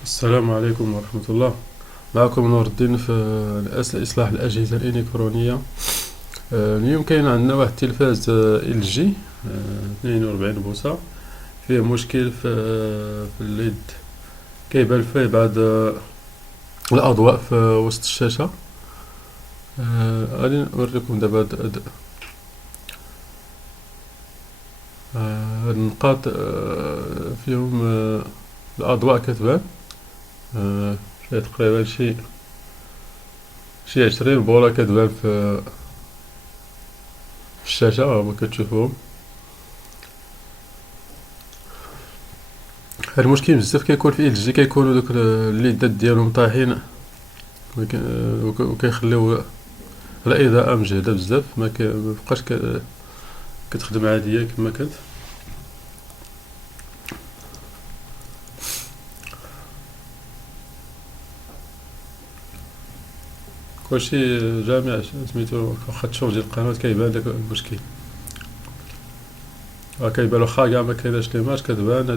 السلام عليكم ورحمة الله. معكم نور الدين في إصلاح الأجهزة الإلكترونية. اليوم كاين عندنا واحد التلفاز LG 42 بوصة فيه مشكل في الليد، كيبان فيه بعض الأضواء في وسط الشاشة. غادي نوريكم دابا هاد النقاط فيهم الأضواء كتبان فيه تقريبا شي 20 بوصة كتبان في الشاشة هما كتشوفوهم. هاد المشكل بزاف كيكون في LG، كيكونو دوك الليدات ديالهم طايحين وكيخليو الإضاءة مجهدة بزاف، مبقاش كتخدم عادية كما كانت. كلشي جامع سميتو، واخا تشونجي القناة كيبان داك المشكل، كيبان واخا كاع مكايناش ليماج كتبان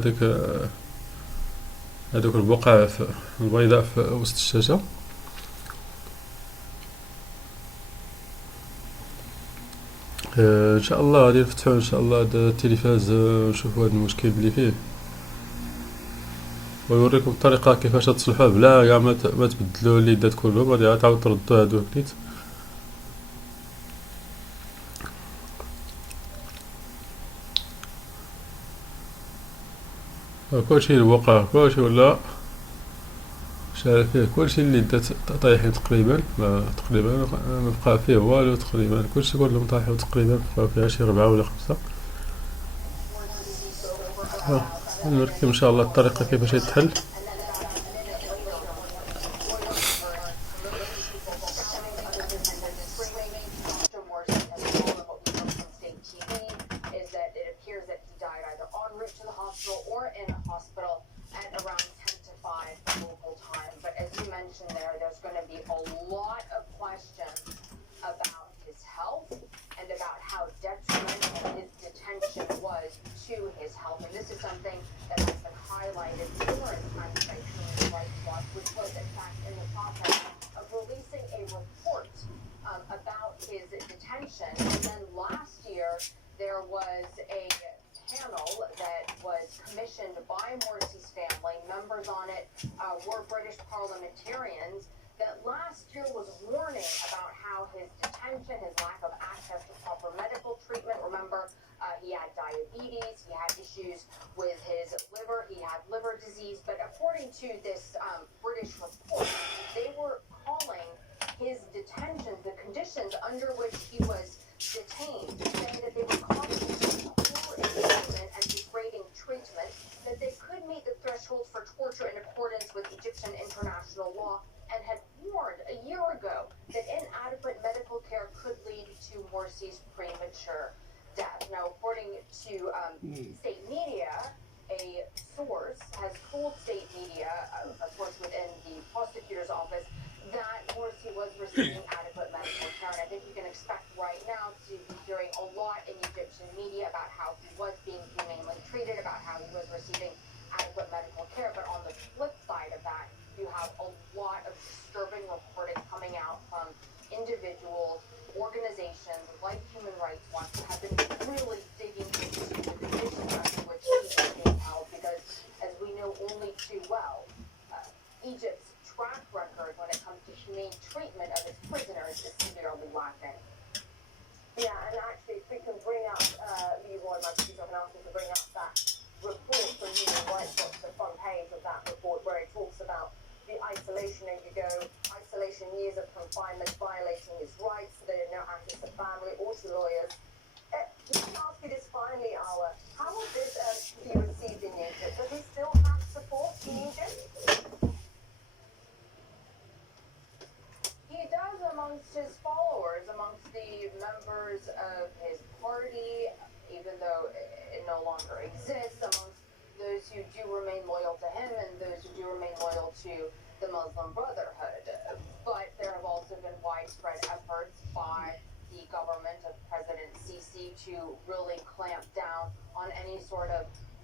هادوك البقع البيضاء في وسط الشاشة. ان شاء الله غادي نفتحو ان شاء الله هاد التلفاز ونشوفو هاد المشكل اللي فيه، ويوريكم الطريقة كيفاش تصلحوه بلا كاع ما تبدلو الليدات كلهم، غادي تعاود تردو هادو الكليت. كلشي البقع كلشي ولا شارع فيه، كلشي الليدات طايحين تقريبا، ما بقى فيه والو تقريبا، كلشي كلهم طايحين تقريبا، بقاو فيها شي 4 ولا 5. نوريكم ان شاء الله الطريقة كيفاش يتحل.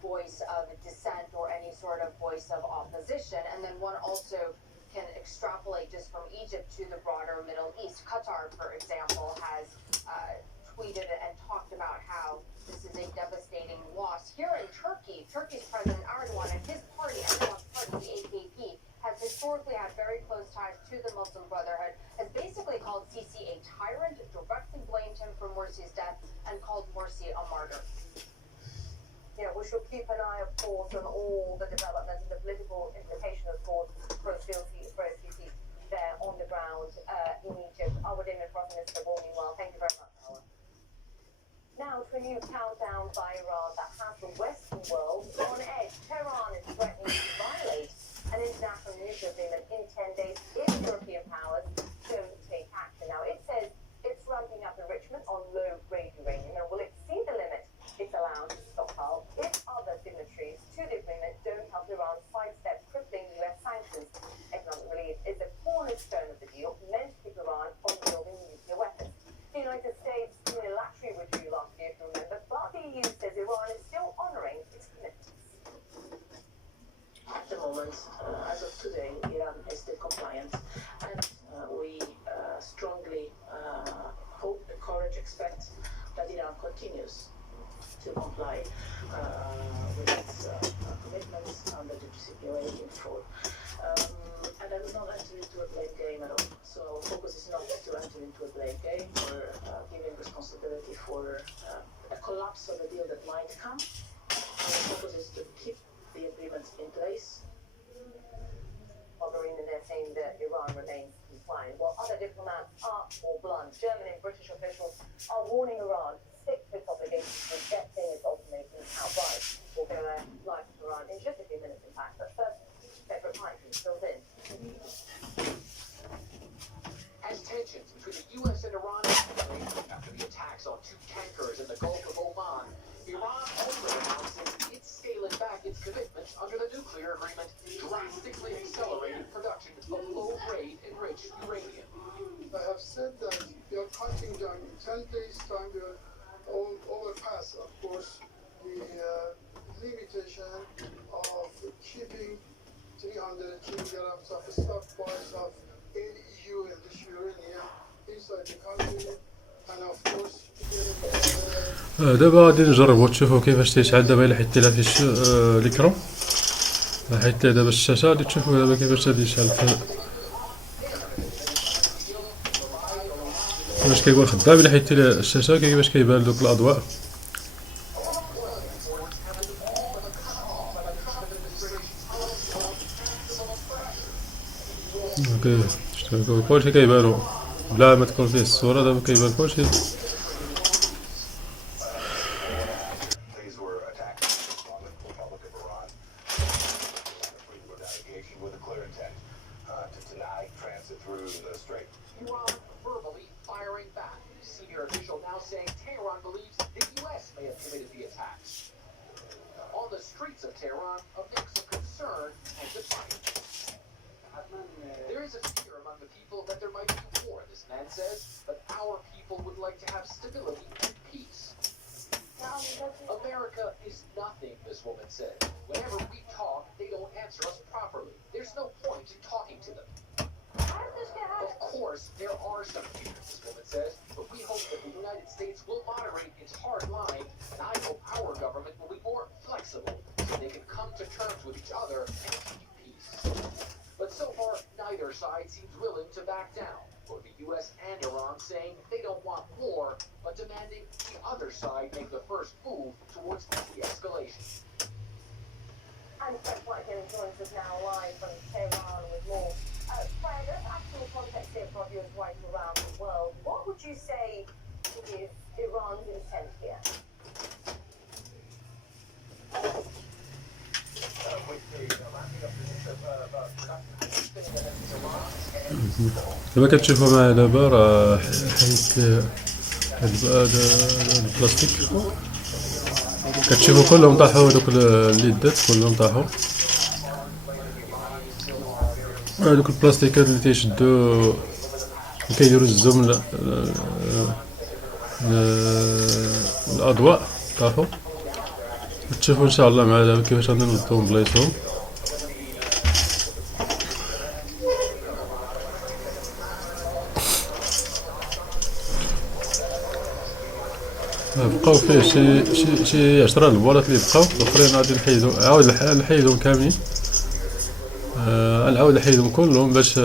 voice of dissent or any sort of voice of opposition. And then one also can extrapolate just from Egypt to the broader Middle East. Qatar, for example, has tweeted and talked about how this is a devastating loss. Here in Turkey, Turkey's President Erdogan and his party, Erdogan's party, the AKP, has historically had very close ties to the Muslim Brotherhood, has basically called Sisi a tyrant, directly blamed him for Morsi's death, and called Morsi a martyr. Yeah, we should keep an eye, of course, on all the developments and the political implication, of course, for Sisi there on the ground in Egypt. Our Damon Frost Minister, warning well. Thank you very much, Alan. Now to a new countdown by Iran that has the Western world on edge. Tehran is threatening to violate an international nuclear agreement in 10 days if European powers don't take action. Now, it says it's ramping up enrichment on low-grade uranium, and will exceed the limit it's allowed to stockpile if other signatories to the agreement don't help Iran sidestep crippling U.S. sanctions. Economic relief is the cornerstone of the deal, meant to keep Iran from building nuclear weapons. The United States unilaterally withdrew last year, if you remember, but the EU says Iran is still honouring its commitments. At the moment, as of today, Iran is still compliant, and we strongly hope, encourage, expect that Iran continues to comply with its commitments under the JCPOA in full. And I will not enter into a blame game at all. So our focus is not to enter into a blame game or giving responsibility for a collapse of a deal that might come. Our focus is to keep the agreements in place. Marina, they're saying that Iran remains compliant, while other diplomats are more blunt. German and British officials are warning Iran to stick to its obligations to rejecting its ultimatums outright. We'll go live to Iran in just a few minutes, in fact. But first, separate items filled in. As tensions between the U.S. and Iran escalate after the attacks on 2 tankers in the Gulf of Oman, Iran also announcing it's scaling back its commitments under the nuclear agreement, drastically accelerating production of low-grade enriched uranium. I have said that we are cutting down in 10 days' time. We are overpass, of course, the limitation of keeping 300 kilograms of stockpiles of LEU enriched uranium inside the country, and of course. دابا غادي نجربو تشوفو كيفاش تيشعل دابا الا حيت لها في ليكرون، حيت لها دابا الشاشة غادي تشوفو دابا كيفاش غادي يشعل كيفاش كيكون خدام الا حيت لها الشاشة كيفاش كيبان دوك الأضواء. كلشي كيبانو بلا ما تكون فيه الصورة، دابا كيبان كلشي. Iran verbally firing back. Senior official now saying Tehran believes the U.S. may have committed the attacks. On the streets of Tehran, a mix of concern and defiance. There is a fear among the people that there might be war, this man says, but our people would like to have stability and peace. America is nothing, this woman said. Whenever we talk, they don't answer us properly. There's no point in talking to them. Of course, there are some fears, this woman says, but we hope that the United States will moderate its hard line, and I hope our government will be more flexible so they can come to terms with each other and keep peace. But so far, neither side seems willing to back down, both the U.S. and Iran saying they don't want war, but demanding the other side make the first move towards de-escalation. And Fred Whitehill joins us now live from Tehran with more. Fred, there's actual context here for viewers right around the world. What would you say is Iran's intent here? دابا كتشوفو معايا دابا راه حيت البلاستيك كتشوفو كلهم طاحو، هادوك الليدات كلهم طاحو. هادوك البلاستيكات اللي تيشدو كيديرو الزوم الأضواء طاحو. تشوفوا ان شاء الله معنا كيفاش غادي ننظمو بلايصهم. بقاو فيه شي 10 البولات اللي بقاو، الاخرين غادي نعاود نحيدهم كاملين. نعاود نحيدهم كلهم باش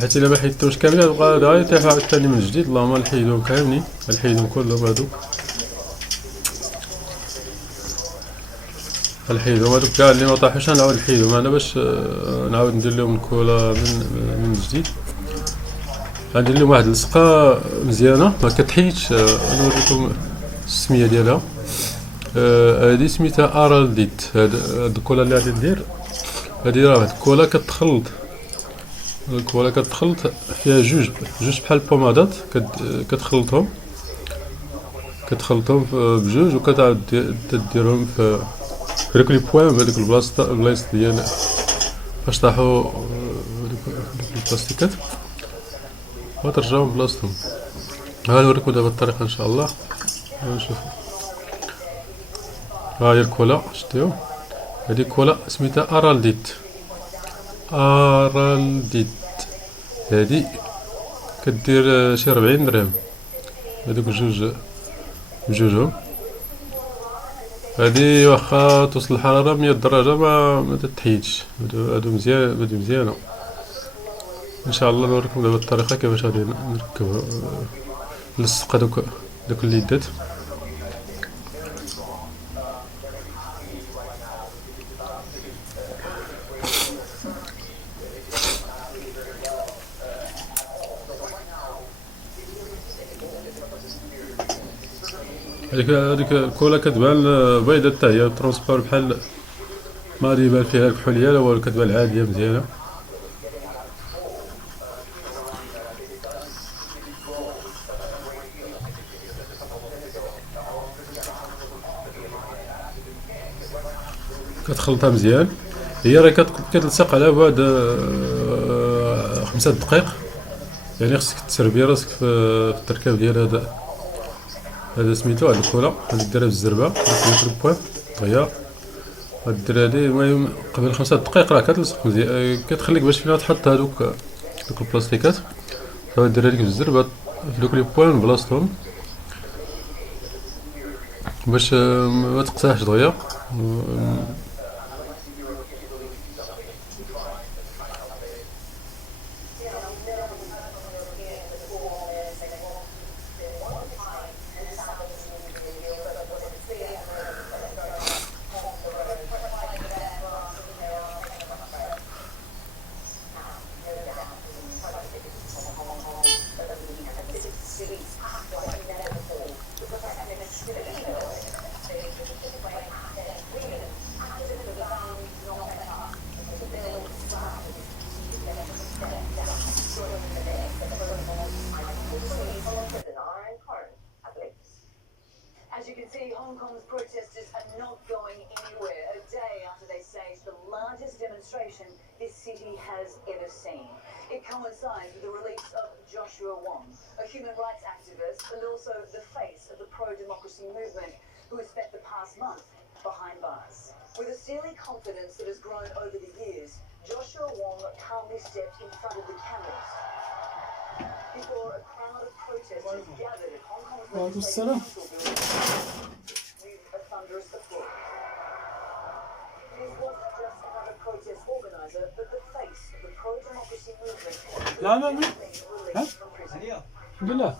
حيت الا ما حيدتهمش كاملين غيبقى غادي يطيحوا عاوتاني من جديد. اللهم نحيدهم كاملين، نحيدهم كلهم هادوك، نحيدهم هادوك كاع اللي ما طاحوش نعاود نحيدهم انا باش نعاود ندير لهم الكولا من جديد. غندير لهم واحد اللصقه مزيانه ما كتحيدش. نوريكم السميه ديالها. هادي سميتها ارالديت. هاد الكولا اللي غادي ندير، هادي راه واحد الكولا كتخلط. الكولا كتخلط فيها جوج بحال البومادات، كتخلطهم بجوج، وكتعاود ديرهم في هادوك لي بوان، بهادوك البلايص ديال فاش طاحوا هادوك البلاستيكات، وترجعهم بلاصتهم. نوريكم دابا الطريقه ان شاء الله. نشوف. ها هي الكولا، شتيو هادي كولا سميتها ارالديت. هادي كدير شي 40 درهم، هادوك جوج بجوجهم. هادي واخا توصل الحرارة 100 درجة ما تتحيدش. هادو مزيانة. ان شاء الله نوريكم دابا الطريقة كيفاش غادي نركب نلصق دوك اليدات. هاديك الكولا كتبان بيضة حتى هي ترونسبار، بحال ما غادي يبان فيها الكحولية لا والو، كتبان عادية مزيانة. كتخلطها مزيان. هي راه كتلصق على بعد 5 دقائق. يعني خصك تسربي راسك في التركيب ديال هذا سميتو هاد الكولا. غادي ديرها بالزربه بوان طغيا. غدير هادي المهم قبل 5 دقائق راه كتلصق مزيان. كتخليك باش فين تحط هادوك البلاستيكات، غديرها لك بالزربه في دوك لي بوان بلاصتهم باش ما تقطعش دغيا. As you can see, Hong Kong's protesters are not going anywhere a day after they staged the largest demonstration this city has ever seen. It coincides with the release of Joshua Wong, a human rights activist and also the face of the pro-democracy movement, who has spent the past month behind bars. With a steely confidence that has grown over the years, Joshua Wong calmly stepped in front of the cameras before a crowd of protesters gathered at Hong Kong's legislative council building with a thunderous applause. This wasn't just another protest organizer, but the face of the pro-democracy movement released from prison. الحمد لله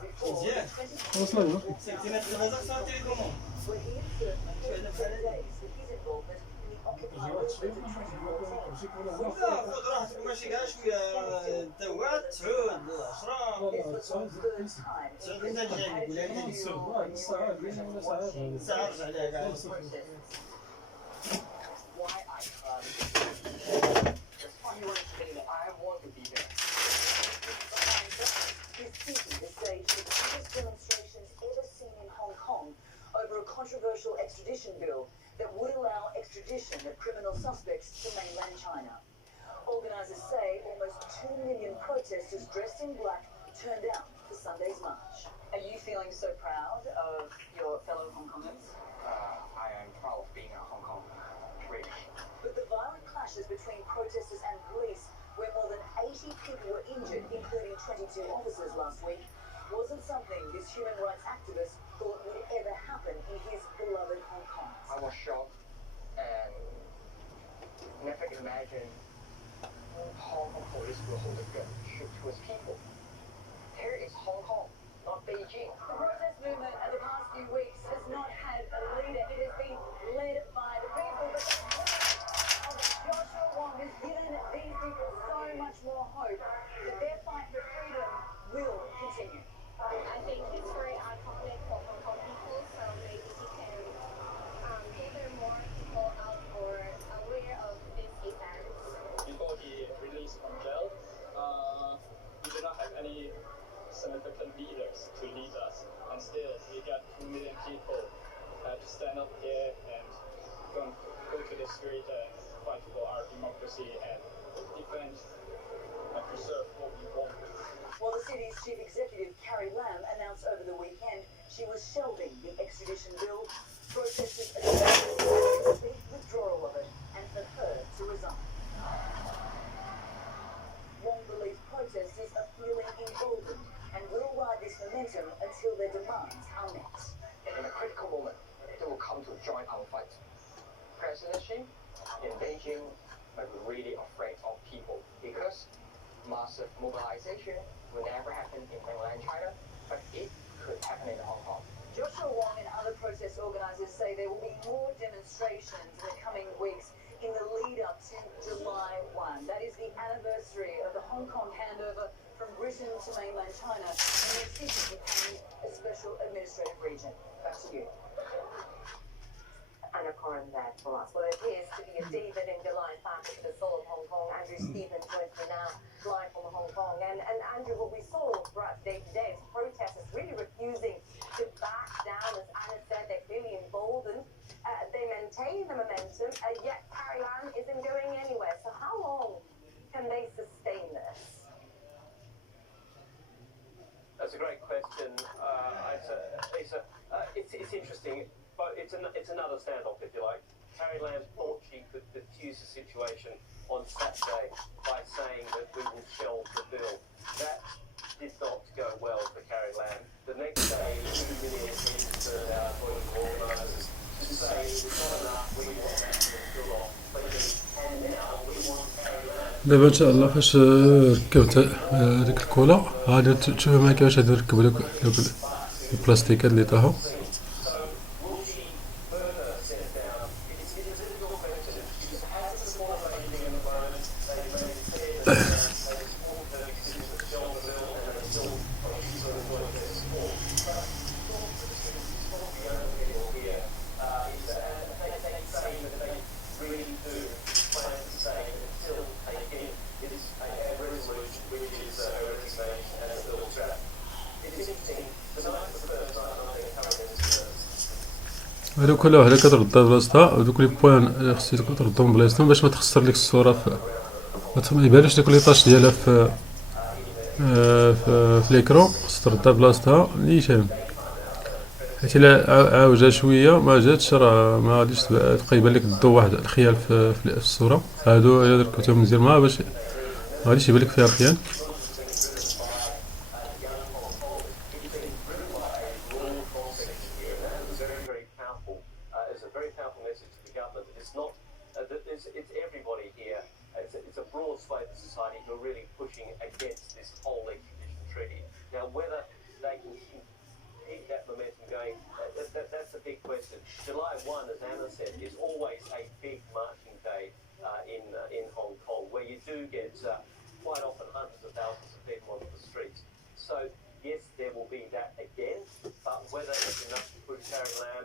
Where he observed for 10 days that his involvement in the Occupy movement in 2014. خذ راحتك ماشي كاع شويه انت واحد 9 10 9 انت جاي تقول لي ساعه رجع لها كاع. Controversial extradition bill that would allow extradition of criminal suspects to mainland China. Organisers say almost 2 million protesters dressed in black turned out for Sunday's march. Are you feeling so proud of your fellow Hong Kongers? between protesters and police, where more than 80 people were injured, including 22 officers last week, wasn't something this human rights activist thought would ever happen in his beloved Hong Kong. I was shocked and never imagined Hong Kong police will hold a gun to shoot towards people. Here is Hong Kong, not Beijing. The protest movement in the past few weeks has not had a leader. It has been led by the people, but the of Joshua Wong has given these people so much more hope that their fight for freedom will continue. I think it's very iconic for Hong Kong people, so maybe he can gather more people out or aware of this event. Before he released from jail, we did not have any significant leaders to lead us, and still we got 2 million people to stand up here and go to the street and fight for our democracy and defend and preserve what we want. While the city's chief executive, Carrie Lam, announced over the weekend she was shelving the extradition bill, protesters advocated a complete withdrawal of it and for her to resign. Wong believes protesters are feeling emboldened and will ride this momentum until their demands are met. In a critical moment, they will come to join our fight. President Xi in Beijing are really afraid of people because massive mobilization will never happen in mainland China, but it could happen in Hong Kong. Joshua Wong and other protest organisers say there will be more demonstrations in the coming weeks in the lead up to July 1. That is the anniversary of the Hong Kong handover from Britain to mainland China, and the city became a special administrative region. Back to you. Anna Corin there for us. Well, it appears to be a dividend line back to the soul of Hong Kong. Andrew Stevens joins me now live from Hong Kong. And Andrew, what we saw throughout the day today is protesters really refusing to back down. As Anna said, they're clearly emboldened. They maintain the momentum, yet Carrie Lam isn't going anywhere. So how long can they sustain this? That's a great question. It's interesting. But it's another standoff, if you like. Carrie Lam thought she could diffuse the situation on Saturday by saying that we will shelve the bill. That did not go well for Carrie Lam. The next day, 2 million people turned out for the organisers to say it's not enough, we want that bill off, please. And now we want Carrie Lam. دابا ان شاء الله فاش ركبت هذيك الكولا غادي تشوف ما كيفاش غادي نركب دوك البلاستيكات اللي طاحوا. هادو كل وحدة كتردها بلاصتها، ودوك لي بوان خصك تردهم بلاصتهم باش ما تخسر ليك الصورة ما يبانوش ديك لي طاش ديالها في ليكرون. خصك تردها بلاصتها نيشان، حيت الا عاوجها شوية ما جاتش راه ما غاديش تبقى يبان لك الضو واحد الخيال في الصورة. هادو الا ركبتهم مزيان ما باش ما غاديش يبان لك فيها الخيال. It's everybody here. It's a broad swathe of society who are really pushing against this whole extradition treaty. Now, whether they can keep that momentum going, that's the big question. July 1, as Anna said, is always a big marching day in Hong Kong, where you do get quite often hundreds of thousands of people onto the streets. So, yes, there will be that again, but whether it's enough to push Carrie Lam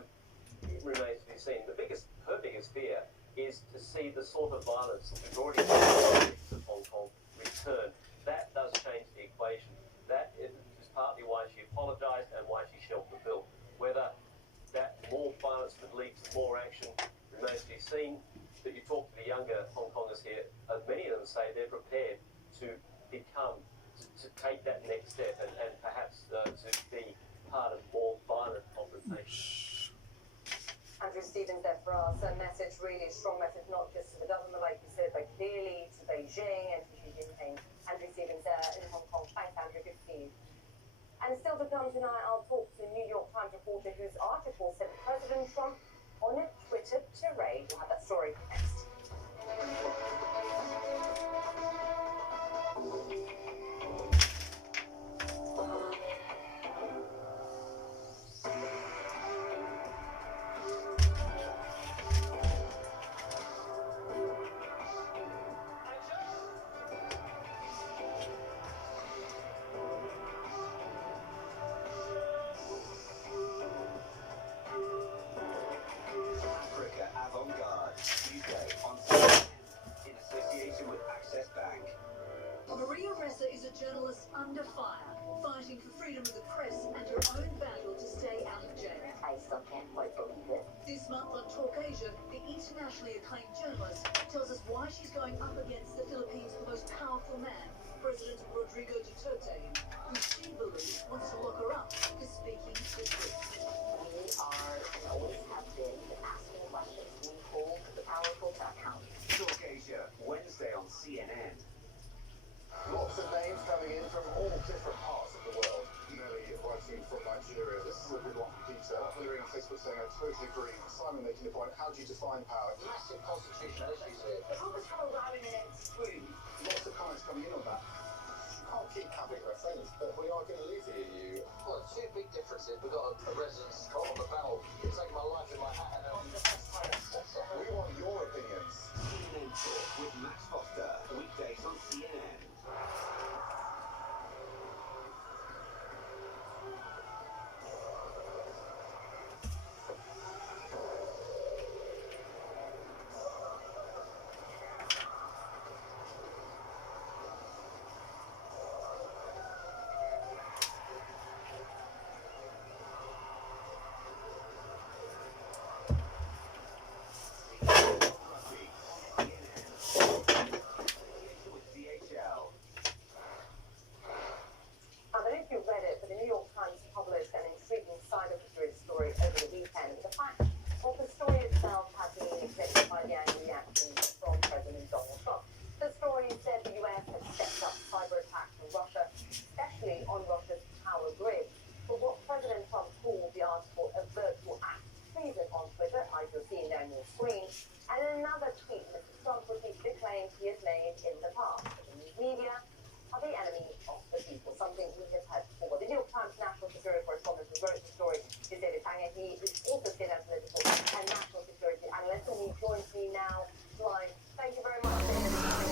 remains to be seen. Her biggest fear is to see the sort of violence that we've already seen in Hong Kong return. That does change the equation. That is partly why she apologised and why she shelved the bill. Whether that more violence could lead to more action remains to be seen. But you talk to the younger Hong Kongers here, many of them say they're prepared to take that next step and perhaps to be part of more violent confrontation. Andrew Stevens there for us, a message, really strong message, not just to the government, like you said, but clearly Beijing and Xi Jinping. Andrew Stevens in Hong Kong. Thanks, Andrew. Good to see you. And still to come tonight, I'll talk to New York Times reporter whose article sent President Trump on a Twitter tirade. We'll have that story next. Maria Ressa is a journalist under fire, fighting for freedom of the press and her own battle to stay out of jail. I still can't quite believe it. This month on Talk Asia, the internationally acclaimed journalist tells us why she's going up against the Philippines' most powerful man, President Rodrigo Duterte, who she believes wants to lock her up for speaking the truth. We are and always have been asking questions. We hold the powerful to account. Talk Asia, Wednesday on CNN. Lots of names coming in from all different parts of the world. Nelly writing from Nigeria. This is a good one from Peter. Hillary on Facebook saying, I totally agree. Simon making the point, how do you define power? Massive constitutional issues here. It's almost how allowing an extreme. Lots of comments coming in on that. You can't keep having referendums, but we are going to leave the EU. Well, two big differences. We've got a resident Scot on the panel. You're taking my life in my hand. We want your opinions. CNN Talk with Max Foster, weekdays on CNN.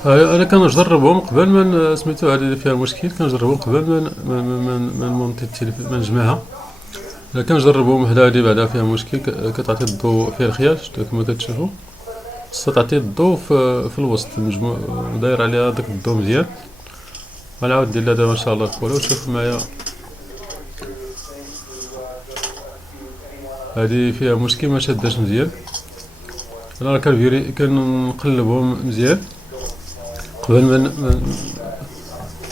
انا كنجربهم قبل ما سميتو هذه اللي فيها مشكل، كنجربهم قبل ما نمونطي التلفزيون ما نجمعها. الا كنجربهم وحده هذه بعدا فيها مشكل كتعطي الضوء فيها الخياج كما كتشوفوا، خصها تعطي الضوء في الوسط المجموع داير عليها داك الضوء مزيان. غنعاود ندير لها دابا ان شاء الله الكولة وشوف معايا. هذه فيها مشكل ما شاداش مزيان. انا راه كنقلبهم مزيان قبل ما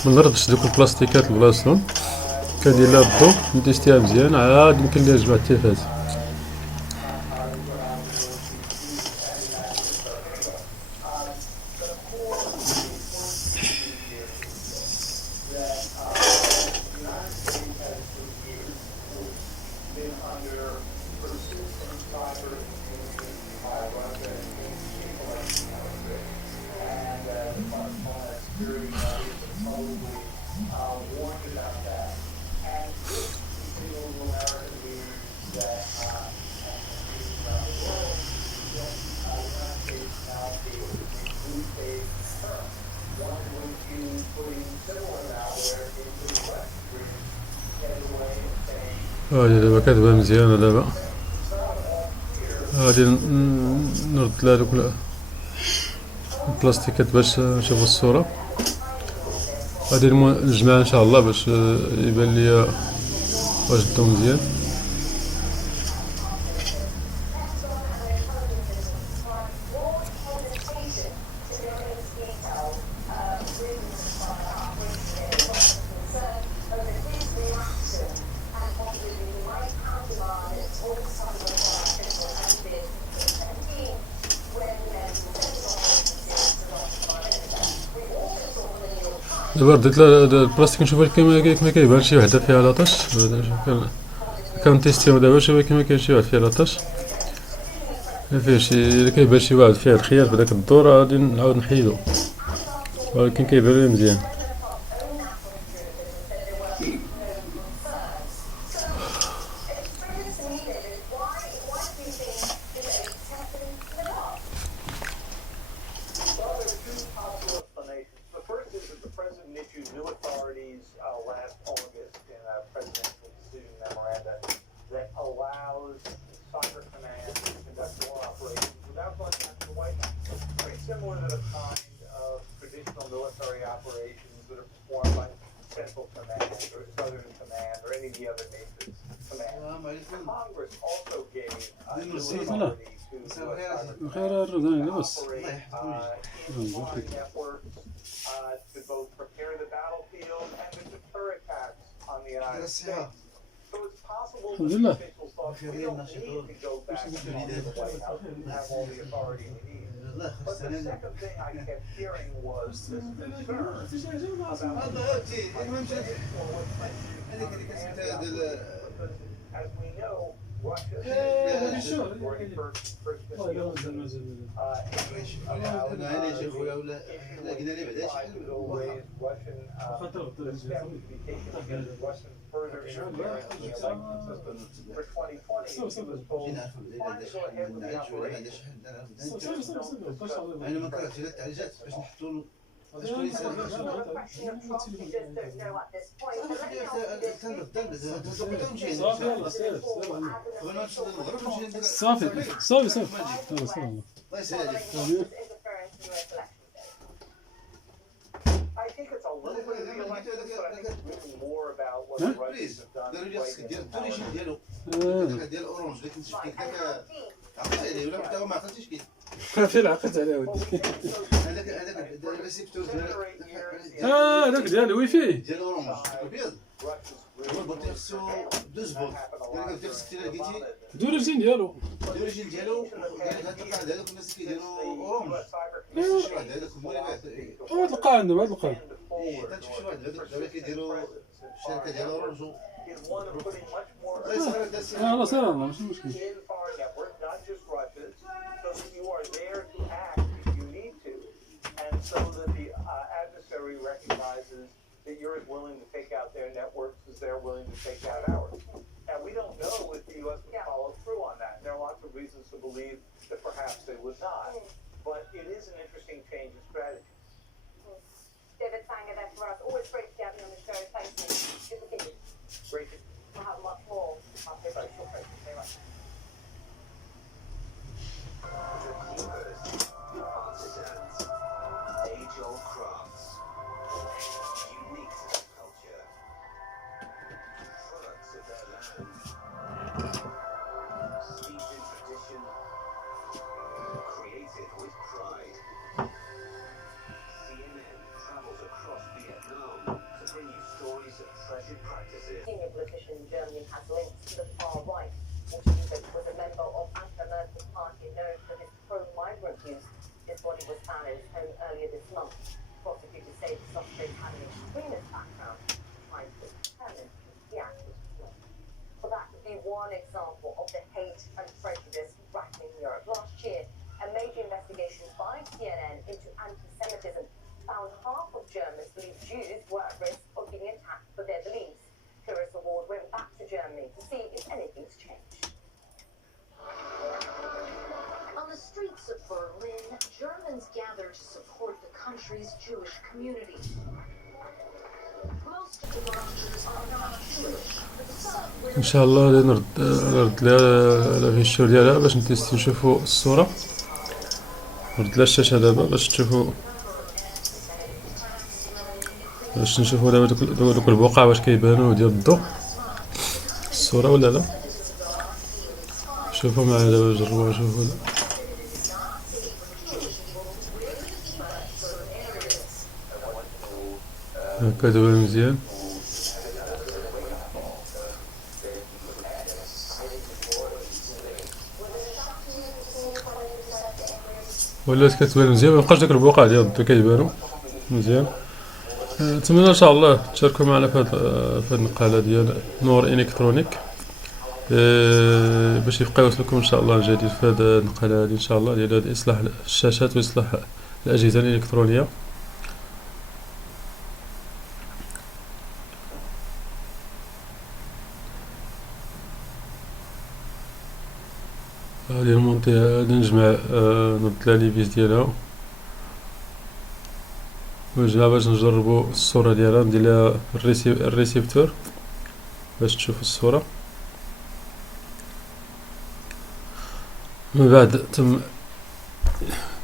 نردش دوك البلاستيكات البلاصتهم، كندير لها الضوء نتيستيها مزيان عاد يمكن ليها نجمع التلفاز. هادي دابا كتبان مزيانة. دابا غادي نرد لها دوك البلاستيكات باش نشوفو الصورة. غادي نجمعها ان شاء الله باش يبان ليا واش الضو مزيان. دابا رديت البلاستيك نشوف كيما كيبان شي وحده فيها لاطاش. كنتيستيو دابا شوف كيما كاين شي واحد فيها لاطاش، فيه شي الا كيبان شي واحد فيه الخيار في داك الدور غادي نعاود نحيدو، ولكن كيبان لي مزيان. Similar to the kind of traditional military operations that are performed by Central Command or Southern Command or any of the other nations' command. Congress also gave new authority to operate networks to both prepare the battlefield and to deter attacks on the United States. So it's possible that the officials thought we don't need to go back to the White House. We have all the authority we need. But the second thing I kept hearing was this concern as we know, Russia further interference in the election system for 2020. He was told, fine, go ahead with the operation. The question of Trump, we just don't know at this point. But let me ask you this. صافي صافي صافي I think it's a little bit of the election, but I think it's really more about what the Russians have done right now. في العقد عليه ودي. هذاك ديال الويفي ديال اورانج ابيض هو بغيتي خصو 2 فولت يعني بغيتي خصك لقيتي دوريجين ديالو يعني هاد القاعده هذوك الناس كيديروا اورانج شي واحد هذاك المولات تلقى عندهم هاد القاعده تنشوف شي واحد هذوك دابا كيديروا الشركه ديال اورانج لا سير الله ماشي مشكل. So that the adversary recognizes that you're as willing to take out their networks as they're willing to take out ours. And we don't know if the U.S. would follow through on that. There are lots of reasons to believe that perhaps they would not. But it is an interesting change in strategy. David Sanger there for us. Always great to have you on the show. Thank you. Good to see you. Great. We'll have much more. I'll take a short break. Very much. Age-old crafts, unique to their culture, products of their land, steeped in tradition, created with pride. CNN travels across Vietnam to bring you stories of treasured practices. Senior politician in Germany has links to the far right. Stephen was a member of Angela Merkel's party known for his pro-migrant views. His body was found in his home earlier this month. Prosecutors say the suspect had an extremist background, trying to determine the actor's plot. But that would be one example of the hate and prejudice rattling Europe. Last year, a major investigation by CNN into anti-Semitism found half of Germans believe Jews were at risk of being attacked for their beliefs. Clarissa Ward went back to Germany to see if anything's changed. On the streets of Berlin, Germans gather to support the country's Jewish community. Most of the marchers are not Jewish, but some will. ان شاء الله غادي نرد لها لا فيشيو ديالها باش نشوفوا الصوره. نرد لها الشاشه دابا باش نشوفوا دابا دوك البقع واش كيبانوا ديال الضوء الصوره ولا لا. شوفوا معايا دابا جربوها شوفوا هكا دابا مزيان. ولات كتبان مزيان، مبقاش داك البقع ديال الضوء كيبانو مزيان. نتمنى ان شاء الله تشاركوا معنا في هاد النقالة ديال نور الكترونيك، باش يبقى يوصلكم ان شاء الله الجديد في هاد النقالة هادي ان شاء الله ديال هاد اصلاح الشاشات واصلاح الاجهزة الالكترونية. هادي المونطي هادي نجمع نبدل لي فيس ديالها ونرجع باش نجربو الصورة ديالها، ندير لها الريسيبتور باش تشوف الصورة. من بعد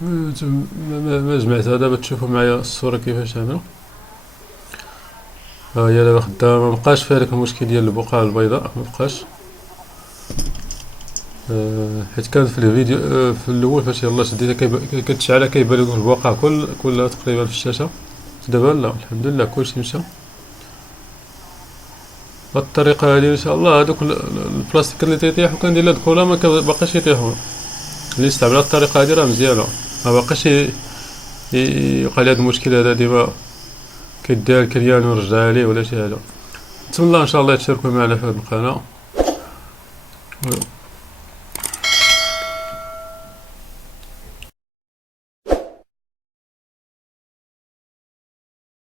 ما جمعتها دابا تشوفوا معايا الصورة كيفاش انا ها هي دابا خدامة، مبقاش فيها داك المشكل ديال البقعة البيضاء، مبقاش حيت كان في الفيديو في الاول فاش يلاه شديتها كتشعل كيبان لكم البقع كلها تقريبا في الشاشة. دابا لا الحمد لله كلشي مشى. بالطريقة هادي ان شاء الله هادوك البلاستيك اللي تيطيحو كندير لها دكولا ما باقاش يطيحو، اللي استعمل هاد الطريقة هادي راه مزيانة، ما باقاش يوقع لي هاد المشكل هذا ديما كيديها الكريان ونرجعها ليه ولا شي حاجة. نتمنى ان شاء الله تشاركوا معنا في هاد القناة.